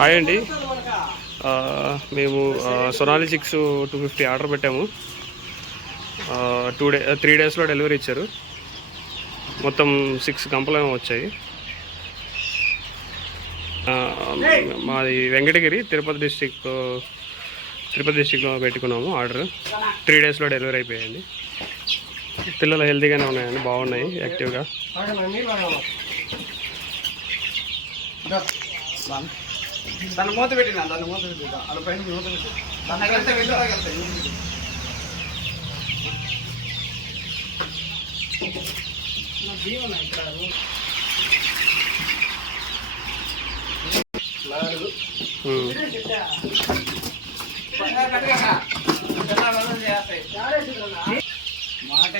Hi అండి, మేము Sonali 250 order పెట్టాము. 3 డేస్లో డెలివరీ ఇచ్చారు. మొత్తం 6 గంపలు ఏమో వచ్చాయి. మాది వెంకటగిరి, తిరుపతి డిస్టిక్లో పెట్టుకున్నాము ఆర్డర్. 3 డేస్లో డెలివరీ అయిపోయాయండి. పిల్లలు హెల్తీగానే ఉన్నాయండి, బాగున్నాయి, యాక్టివ్గా. దాన్ని మూత పెట్టినా, దాన్ని మూత పెట్టినా, అలా పైన మూత పెట్టి దాన్ని వెళ్తే వెళ్తాయి. మాట